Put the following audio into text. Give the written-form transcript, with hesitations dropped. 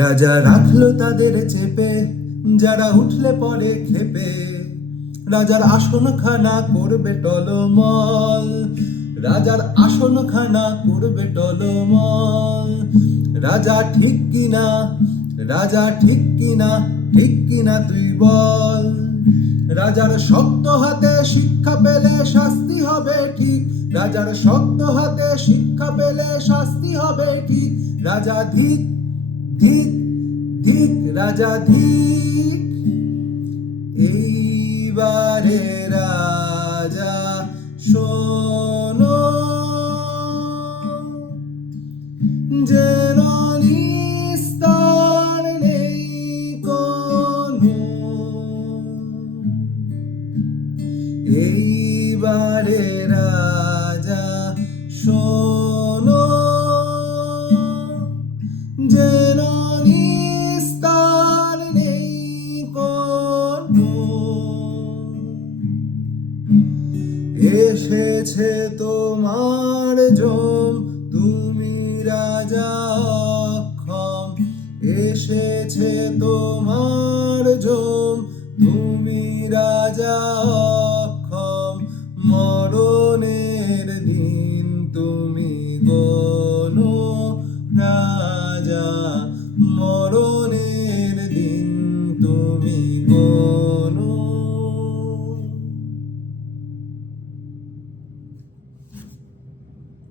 রাজা রাখলো তাদের চেপে, যারা উঠলে পরে খেপে। রাজার আসনখানা করবে টলমল, রাজার আসনখানা করবে টলমল। রাজা ঠিক কিনা, রাজা ঠিক কিনা, ঠিক কিনা তুই বল। রাজার শক্ত হাতে শিক্ষা পেলে শাস্তি হবে ঠিক, রাজার শক্ত হাতে শিক্ষা পেলে শাস্তি হবে ঠিক। রাজা ধিক, ধিক, ধিক, রাজা ধিক। এইবারে রাজা শোনো, যেন নিস্তার নেই কোনো। এইবারে রাজা শোনো, যেন নিস্তার নেই কোনো। এসেছে তোমার জম, তুমি রাজা অক্ষম। এসেছে তোমার জম, তুমি রাজা অক্ষম। মরণের দিন তুমি গোনো রাজা, মরণ